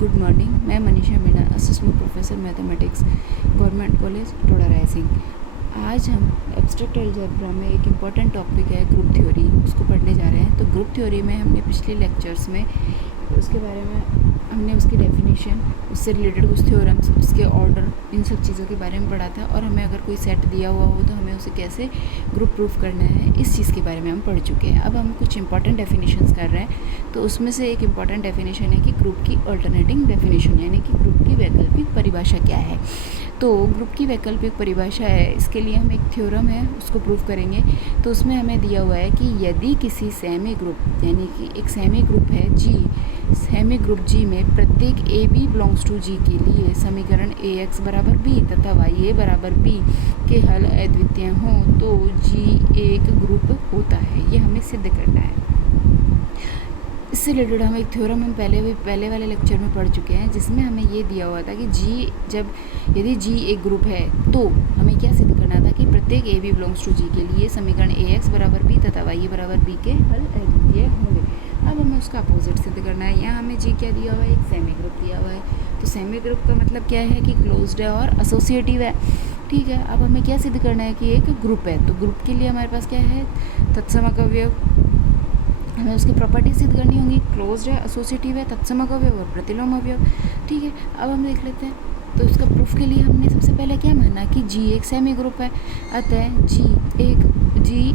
Good morning. मैं Manisha Meena, assistant professor mathematics, government college Toda Raisingh. आज हम एब्स्ट्रैक्ट अलजेब्रा में एक इम्पॉर्टेंट टॉपिक है ग्रुप थ्योरी, उसको पढ़ने जा रहे हैं। तो ग्रुप थ्योरी में हमने पिछले लेक्चर्स में उसके बारे में हमने उसकी डेफिनेशन, उससे रिलेटेड कुछ थ्योरम्स, उसके ऑर्डर, इन सब चीज़ों के बारे में पढ़ा था। और हमें अगर कोई सेट दिया हुआ हो तो हमें उसे कैसे ग्रुप प्रूफ करना है, इस चीज़ के बारे में हम पढ़ चुके हैं। अब हम कुछ इंपॉर्टेंट डेफिनेशंस कर रहे हैं। तो उसमें से एक इम्पॉर्टेंट डेफिनेशन है कि ग्रुप की अल्टरनेटिंग डेफिनेशन, यानी कि ग्रुप की वैकल्पिक परिभाषा क्या है। तो ग्रुप की वैकल्पिक परिभाषा है, इसके लिए हम एक थ्योरम है उसको प्रूफ करेंगे। तो उसमें हमें दिया हुआ है कि यदि किसी सेमी ग्रुप, यानी कि एक सेमी ग्रुप है जी, सेमी ग्रुप जी में प्रत्येक ए बी बिलोंग्स टू जी के लिए समीकरण ए एक्स बराबर बी तथा वाई ए बराबर बी के हल अद्वितीय हों तो जी एक ग्रुप होता है। ये हमें सिद्ध करना है। इससे रिलेटेड हम एक थ्योरम हम पहले वाले लेक्चर में पढ़ चुके हैं, जिसमें हमें ये दिया हुआ था कि यदि जी एक ग्रुप है तो हमें क्या सिद्ध करना था कि प्रत्येक ए बी बिलोंग्स टू जी के लिए समीकरण ए एक्स बराबर बी तथा वाई ए बराबर बी के हल अद्वितीय होंगे। अब हमें उसका अपोजिट सिद्ध करना है। यहाँ हमें जी क्या दिया हुआ है, एक सेमी ग्रुप दिया हुआ है। तो सेमी ग्रुप का मतलब क्या है कि क्लोज्ड है और एसोसिएटिव है। ठीक है, अब हमें क्या सिद्ध करना है कि एक ग्रुप है। तो ग्रुप के लिए हमारे पास क्या है, तत्समक अवयव, हमें उसकी प्रॉपर्टी सिद्ध करनी होंगी। क्लोज्ड है, एसोसिएटिव है, तत्समक अवयव और प्रतिलोम अवयव। ठीक है, अब हम देख लेते हैं। तो इसका प्रूफ के लिए हमने सबसे पहले क्या माना कि जी एक सेमी ग्रुप है, अतः जी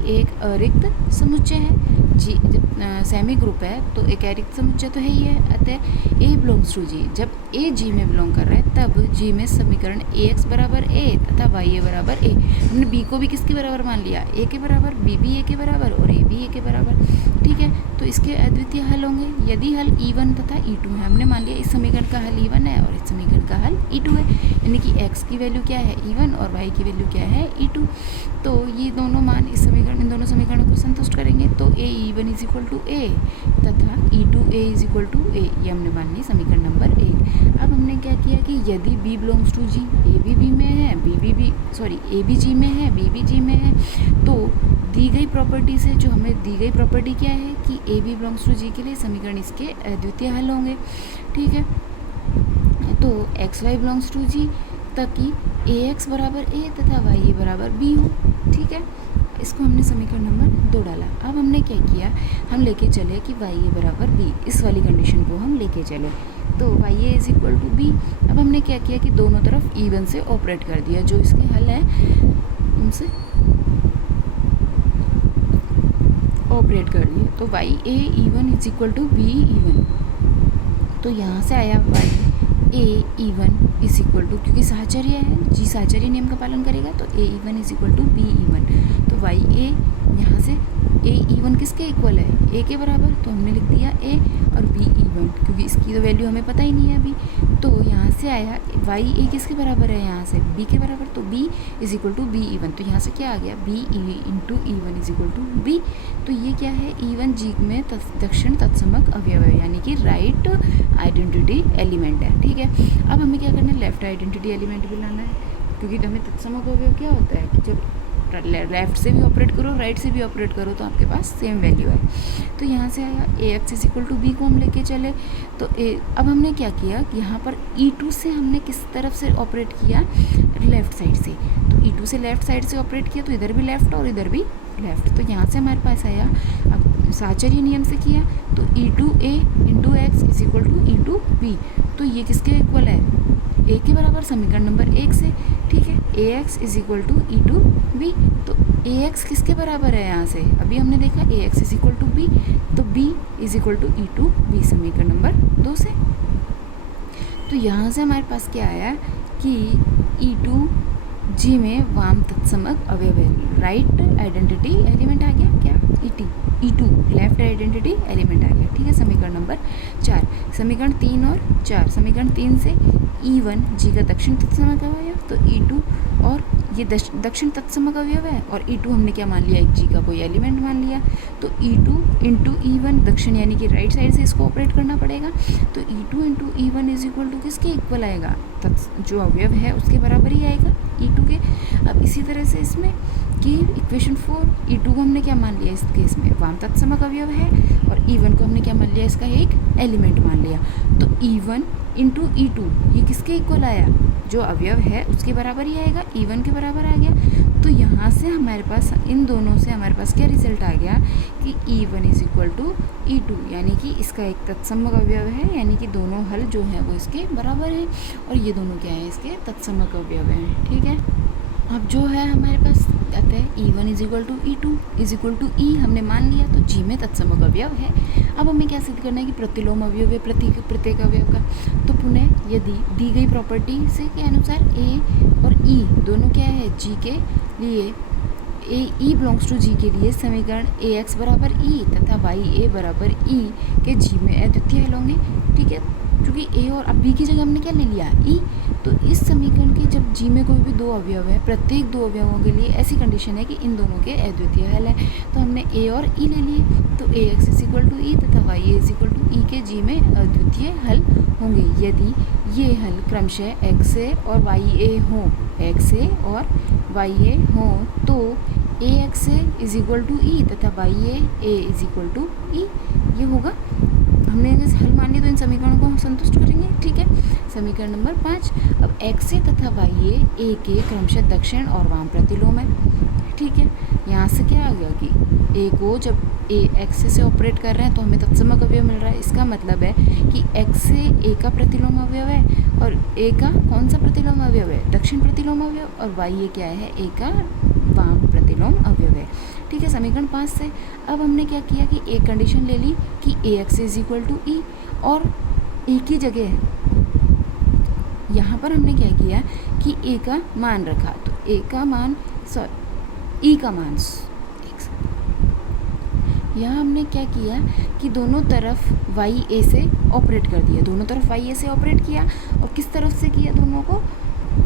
एक अरिक्त समुच्चय है। जी जब सेमी ग्रुप है तो एक अरिक्त समुच्चय तो है ही है, अतः ए बिलोंग्स टू जी। जब ए जी में बिलोंग कर रहा है तब जी में समीकरण ए एक्स बराबर ए तथा वाई ए बराबर ए। हमने बी को भी किसके बराबर मान लिया, ए के बराबर, बी भी ए के बराबर और ए भी ए के बराबर। ठीक है, तो इसके अद्वितीय हल होंगे यदि हल E1 तथा E2 है। हमने मान लिया इस समीकरण का हल E1 है और इस समीकरण का हल E2 है, यानी कि x की वैल्यू क्या है E1 और y की वैल्यू क्या है E2। तो ये दोनों मान इन दोनों समीकरणों को संतुष्ट करेंगे। तो E1 इज इक्वल टू ए तथा E2A इज इक्वल टू ए, ये हमने मान ली समीकरण नंबर 1। अब हमने क्या किया कि यदि B बिलोंग्स टू जी, ए भी बी में है, ए भी जी में है, बी भी जी में है, तो दी गई प्रॉपर्टी से जो हमें दी गई प्रॉपर्टी क्या है कि ए बी बिलोंग्स टू जी के लिए समीकरण इसके अद्वितीय हल होंगे। ठीक है, तो एक्स वाई बिलोंग्स टू जी ताकि ए एक्स बराबर ए तथा वाई ए बराबर बी हो। ठीक है, इसको हमने समीकरण नंबर 2 डाला। अब हमने क्या किया, हम लेके चले कि वाई ए बराबर बी, इस वाली कंडीशन को हम लेके चले। तो Y A is equal to B. अब हमने क्या किया कि दोनों तरफ E1 से ऑपरेट कर दिया, जो इसके हल है उनसे ऑपरेट कर दिए। तो Y A E1 is equal to B E1। तो यहाँ से आया Y A E1 is equal to, क्योंकि साहचर्य है, जी साहचर्य नियम का पालन करेगा, तो A E1 is equal to B E1। तो वाई ए यहाँ से ए E1 किसके इक्वल है, ए के बराबर, तो हमने लिख दिया ए और बी E1, क्योंकि इसकी तो वैल्यू हमें पता ही नहीं है अभी। तो यहाँ से आया वाई ए किसके बराबर है, यहाँ से बी के बराबर, तो B is equal to B E1। तो यहाँ से क्या आ गया, B into E1 is equal to B. तो ये क्या है, E1 जी में दक्षिण तत्समक अवयव है, यानी कि राइट आइडेंटिटी एलिमेंट है। ठीक है, अब हमें क्या करना है, लेफ्ट आइडेंटिटी एलिमेंट भी लाना है, क्योंकि हमें तत्समक अवयव क्या होता है कि जब लेफ्ट से भी ऑपरेट करो, राइट से भी ऑपरेट करो, तो आपके पास सेम वैल्यू है। तो यहाँ से आया a x is equal to b को हम लेके चले। तो अब हमने क्या किया कि यहाँ पर E2 से हमने किस तरफ से ऑपरेट किया, लेफ्ट साइड से। तो E2 से लेफ्ट साइड से ऑपरेट किया, तो इधर भी लेफ्ट और इधर भी लेफ्ट। तो यहाँ से हमारे पास आया, अब साहचर्य नियम से किया तो E2A into X is equal to E2B। तो ये किसके इक्वल है, ए के बराबर, समीकरण नंबर 1 से। ठीक है, a x is equal to E2B। तो ए एक्स किसके बराबर है, यहाँ से अभी हमने देखा a x is equal to B, तो B is equal to E2B, समीकरण नंबर 2 से। तो यहाँ से हमारे पास क्या आया कि E2 जी में वाम तत्समक अवयव है, राइट आइडेंटिटी एलिमेंट आ गया क्या, E2 लेफ्ट आइडेंटिटी एलिमेंट आ गया। ठीक है, समीकरण नंबर 4, समीकरण 3 और 4। समीकरण 3 से E1 जी का दक्षिण तत्समक अवयव, तो E2 और ये दक्षिण तत्समक अवयव है, और E2 हमने क्या मान लिया, एक जी का कोई एलिमेंट मान लिया। तो E2 इंटू E1 दक्षिण, यानी कि राइट साइड से इसको ऑपरेट करना पड़ेगा। तो E2 into E1 is equal to किसके इक्वल आएगा, जो अवयव है उसके बराबर ही आएगा E2 के। अब इसी तरह से इसमें कि इक्वेशन 4 E2 को हमने क्या मान लिया, इस केस में वाम तत्समक अवयव है, और E1 को हमने क्या मान लिया, इसका एक एलिमेंट मान लिया। तो E1 इंटू E2, ये किसके इक्वल आया, जो अवयव है उसके बराबर ही आएगा, E1 के बराबर आ गया। तो यहाँ से हमारे पास इन दोनों से हमारे पास क्या रिजल्ट आ गया कि E1 is equal to E2, यानी कि इसका एक तत्समक अवयव है, यानी कि दोनों हल जो है वो इसके बराबर हैं और ये दोनों क्या है, इसके तत्समक अवयव हैं। ठीक है, अब जो है हमारे पास कहते हैं E1 is equal to E2 is equal to E हमने मान लिया, तो G में तत्समक अवयव है। अब हमें क्या सिद्ध करना है कि प्रतिलोम अवयव है प्रत्येक अवयव का। तो पुनः यदि दी गई प्रॉपर्टी से के अनुसार A और E दोनों क्या है, G के लिए E बिलोंग्स टू G के लिए समीकरण AX बराबर E तथा YA बराबर E के G में अद्वितीय हल होंगे। ठीक है, क्योंकि A और अब B की जगह हमने क्या ले लिया, E। तो इस समीकरण के जब G में कोई भी दो अवयव है, प्रत्येक दो अवयवों के लिए ऐसी कंडीशन है कि इन दोनों के अद्वितीय हल हैं, तो हमने A और E ले लिए। तो AX is equal to E तथा YA is equal to E के G में अद्वितीय हल होंगे यदि ये हल क्रमशः XA और YA हों, XA और YA हों, तो AXA is equal to E तथा YA is equal to E ये होगा। हमने अगर हल मान लिया तो इन समीकरणों को हम संतुष्ट करेंगे। ठीक है, समीकरण नंबर 5। अब XA तथा YA A के क्रमशः दक्षिण और वाम प्रतिलोम है। ठीक है, यहाँ से क्या आ गया कि A को जब A XA से ऑपरेट कर रहे हैं तो हमें तत्समक अवयव मिल रहा है। इसका मतलब है कि XA A का प्रतिलोम अवयव है और A का कौन सा प्रतिलोम अवयव है, दक्षिण प्रतिलोम अवयव, और YA क्या है, A का वाम प्रतिलोम अवयव है। ठीक है, समीकरण 5 से अब हमने क्या किया कि एक कंडीशन ले ली कि AX is equal to E और A की जगह यहाँ पर हमने क्या किया कि A का मान रखा, तो A का मान E का मान यहाँ हमने क्या किया कि दोनों तरफ YA से ऑपरेट कर दिया, दोनों तरफ YA से ऑपरेट किया और किस तरफ से किया, दोनों को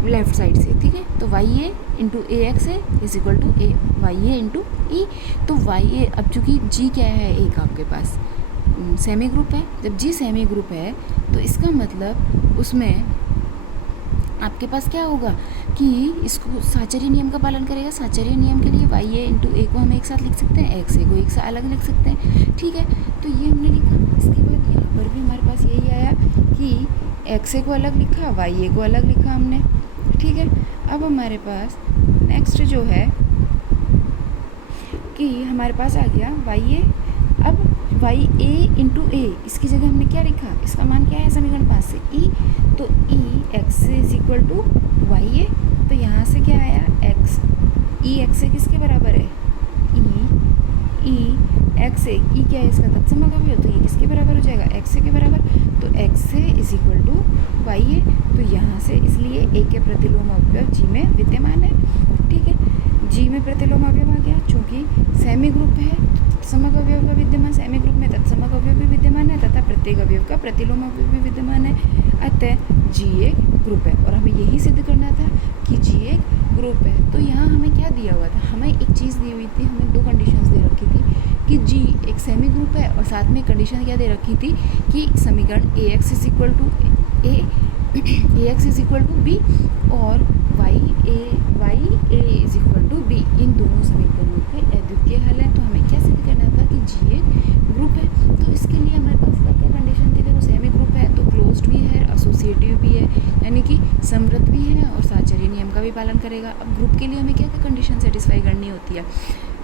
लेफ्ट साइड से। ठीक है, तो YA into AXA is equal to YA into E। तो YA अब चूँकि G क्या है एक आपके पास सेमी ग्रुप है, जब G सेमी ग्रुप है तो इसका मतलब उसमें आपके पास क्या होगा कि इसको साचर्य नियम का पालन करेगा। साचर्य नियम के लिए YA इंटू A को हम एक साथ लिख सकते हैं, XA को एक साथ अलग लिख सकते हैं। ठीक है, तो ये हमने लिखा। इसके बाद यहाँ पर भी हमारे पास यही आया कि XA को अलग लिखा, YA को अलग लिखा हमने। ठीक है, अब हमारे पास नेक्स्ट जो है कि हमारे पास आ गया YA। अब YA इंटू A इसकी जगह हमने क्या लिखा, इसका मान क्या है समीकरण 5 से E, तो E XA is equal to YA। तो यहाँ से क्या आया E XA किसके बराबर है, E XA, E क्या है इसका तत्समक अवयव, तो ये किसके बराबर हो जाएगा, XA के बराबर। तो XA is equal to YA। तो यहाँ से इसलिए A के प्रतिलोम अवयव G में विद्यमान है। ठीक है, G में प्रतिलोम अवयव आ गया, चूँकि सेमी ग्रुप है तत्समक अवयव का विद्यमान, सेमी ग्रुप में तत्समक अवयव भी विद्यमान है तथा प्रत्येक अवयव का प्रतिलोम अवयव भी विद्यमान है, अतः G एक ग्रुप है। और हमें यही सिद्ध करना था कि G एक ग्रुप है। तो यहाँ हमें क्या दिया हुआ था, हमें एक चीज़ दी हुई थी, हमें दो कंडीशंस दे रखी थी कि G एक सेमी ग्रुप है और साथ में कंडीशन क्या दे रखी थी कि समीकरण AX is equal to A, AX is equal to B और YA is equal to B, इन दोनों समीकरणों के अद्वितीय हल है। तो हमें क्या सिद्ध करना था कि G एक ग्रुप है। तो इसके लिए हमारे पास क्या कंडीशन थी, देखो सेमी ग्रुप है तो क्लोज्ड भी है, एसोसिएटिव भी है, यानी कि समृद्ध भी है और साचर्य नियम का भी पालन करेगा। अब ग्रुप के लिए हमें क्या क्या कंडीशन सेटिस्फाई करनी होती है,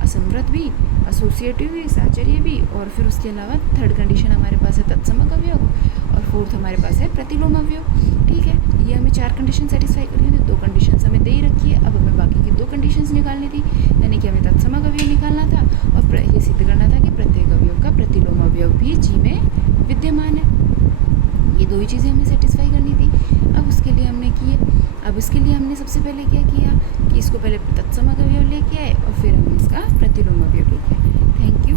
असमृद्ध भी, एसोसिएटिव भी, साचर्य भी, और फिर उसके अलावा थर्ड कंडीशन हमारे पास है तत्समक अवयव और फोर्थ हमारे पास है प्रतिलोम अवयव। ठीक है, ये हमें चार कंडीशन सेटिस्फाई करनी थी, दो कंडीशन हमें दे ही रखी है। अब हमें बाकी की दो कंडीशंस निकालनी थी, यानी कि हमें तत्समक अवयव निकालना था और ये सिद्ध करना था कि प्रत्येक अवयव का प्रतिलोम अवयव भी G में विद्यमान है। ये दो ही चीज़ें हमें सेटिस्फाई करनी थी। अब उसके लिए हमने किए, अब इसके लिए हमने सबसे पहले क्या किया कि इसको पहले तत्समक अवयव लेके आए और फिर हम इसका प्रतिलोम अवयव लेके आए। Thank you.